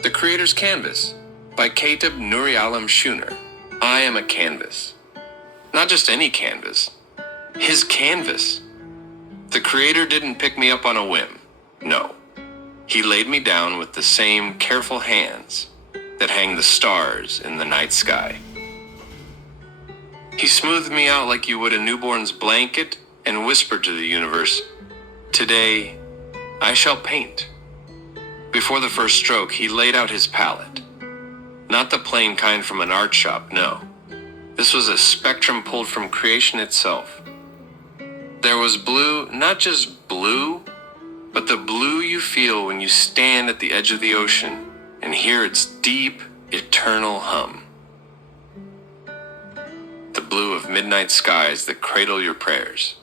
The Creator's Canvas by Kateb Nuri-Alim Shunnar. I am a canvas. Not just any canvas. His canvas. The Creator didn't pick me up on a whim. No. He laid me down with the same careful hands that hang the stars in the night sky. He smoothed me out like you would a newborn's blanket and whispered to the universe, "Today, I shall paint." Before the first stroke, he laid out his palette. Not the plain kind from an art shop, no. This was a spectrum pulled from creation itself. There was blue, not just blue, but the blue you feel when you stand at the edge of the ocean and hear its deep, eternal hum. The blue of midnight skies that cradle your prayers.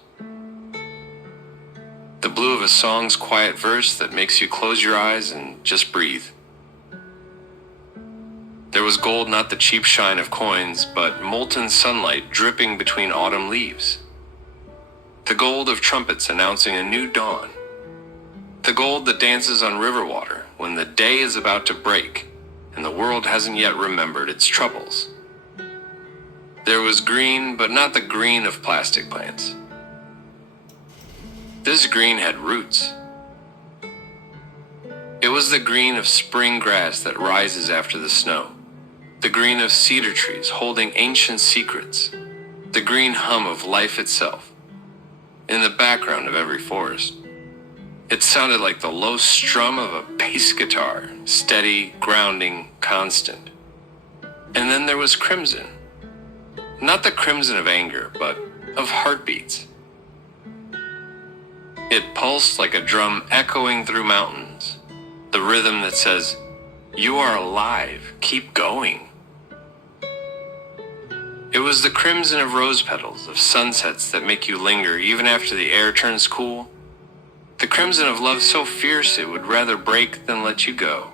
The blue of a song's quiet verse that makes you close your eyes and just breathe. There was gold, not the cheap shine of coins, but molten sunlight dripping between autumn leaves. The gold of trumpets announcing a new dawn. The gold that dances on river water when the day is about to break and the world hasn't yet remembered its troubles. There was green, but not the green of plastic plants. This green had roots. It was the green of spring grass that rises after the snow, the green of cedar trees holding ancient secrets, the green hum of life itself, in the background of every forest. It sounded like the low strum of a bass guitar, steady, grounding, constant. And then there was crimson. Not the crimson of anger, but of heartbeats. It pulsed like a drum echoing through mountains, the rhythm that says, "You are alive, keep going." It was the crimson of rose petals, of sunsets that make you linger even after the air turns cool. The crimson of love so fierce it would rather break than let you go.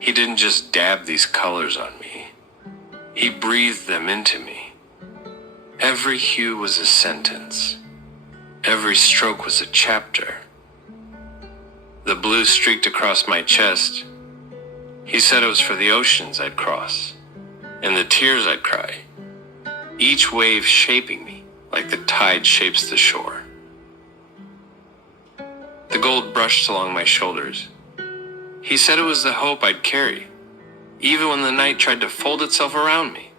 He didn't just dab these colors on me. He breathed them into me. Every hue was a sentence. Every stroke was a chapter. The blue streaked across my chest. He said it was for the oceans I'd cross, and the tears I'd cry, each wave shaping me like the tide shapes the shore. The gold brushed along my shoulders. He said it was the hope I'd carry, even when the night tried to fold itself around me.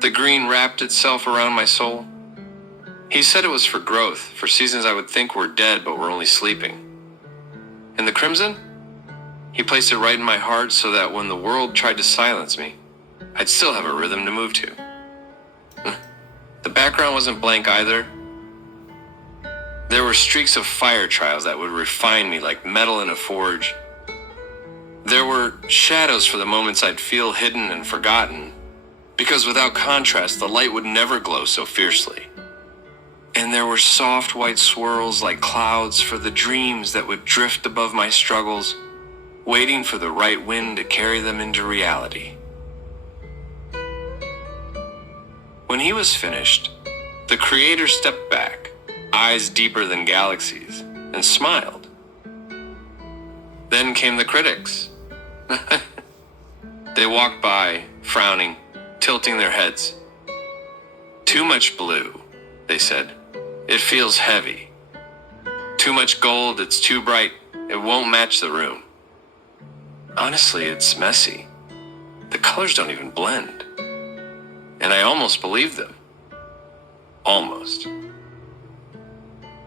The green wrapped itself around my soul. He said it was for growth, for seasons I would think were dead but were only sleeping. And the crimson? He placed it right in my heart so that when the world tried to silence me, I'd still have a rhythm to move to. The background wasn't blank either. There were streaks of fire trials that would refine me like metal in a forge. There were shadows for the moments I'd feel hidden and forgotten, because without contrast, the light would never glow so fiercely. And there were soft white swirls like clouds for the dreams that would drift above my struggles, waiting for the right wind to carry them into reality. When he was finished, the Creator stepped back, eyes deeper than galaxies, and smiled. Then came the critics. They walked by, frowning, tilting their heads. "Too much blue," they said. "It feels heavy. Too much gold, it's too bright. It won't match the room." Honestly, it's messy. The colors don't even blend. And I almost believed them. Almost.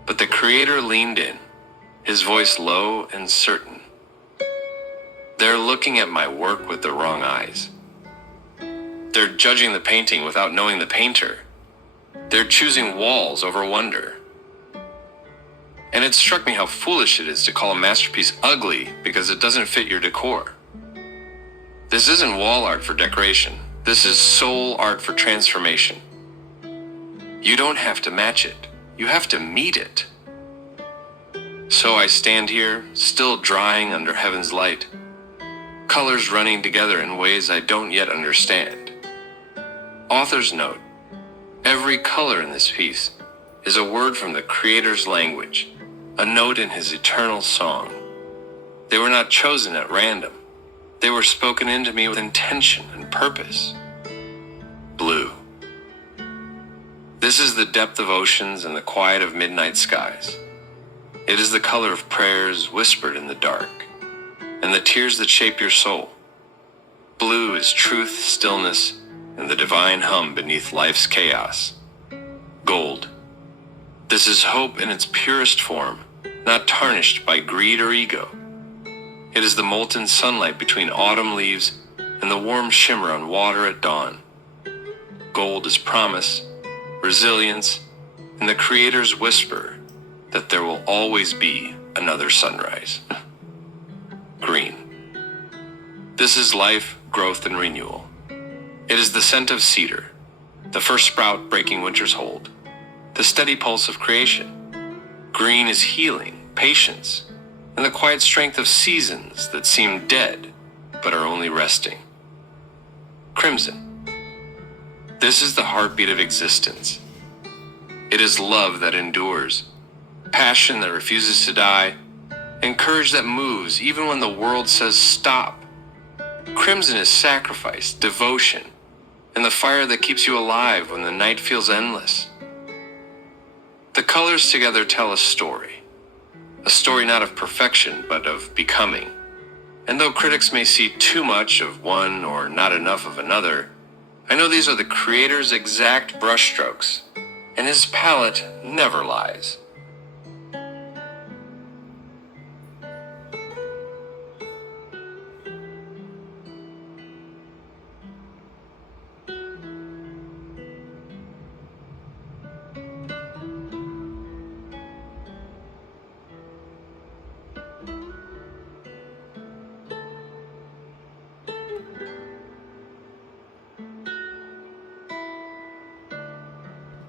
But the Creator leaned in, his voice low and certain. "They're looking at my work with the wrong eyes. They're judging the painting without knowing the painter. They're choosing walls over wonder." And it struck me how foolish it is to call a masterpiece ugly because it doesn't fit your decor. This isn't wall art for decoration. This is soul art for transformation. You don't have to match it. You have to meet it. So I stand here, still drying under heaven's light, colors running together in ways I don't yet understand. Author's note: every color in this piece is a word from the Creator's language, a note in his eternal song. They were not chosen at random. They were spoken into me with intention and purpose. Blue. This is the depth of oceans and the quiet of midnight skies. It is the color of prayers whispered in the dark, and the tears that shape your soul. Blue is truth, stillness, and the divine hum beneath life's chaos. Gold. This is hope in its purest form, not tarnished by greed or ego. It is the molten sunlight between autumn leaves and the warm shimmer on water at dawn. Gold is promise, resilience, and the Creator's whisper that there will always be another sunrise. Green. This is life, growth, and renewal. It is the scent of cedar, the first sprout breaking winter's hold, the steady pulse of creation. Green is healing, patience, and the quiet strength of seasons that seem dead but are only resting. Crimson. This is the heartbeat of existence. It is love that endures, passion that refuses to die, and courage that moves even when the world says stop. Crimson is sacrifice, devotion, and the fire that keeps you alive when the night feels endless. The colors together tell a story not of perfection, but of becoming. And though critics may see too much of one or not enough of another, I know these are the Creator's exact brushstrokes, and his palette never lies.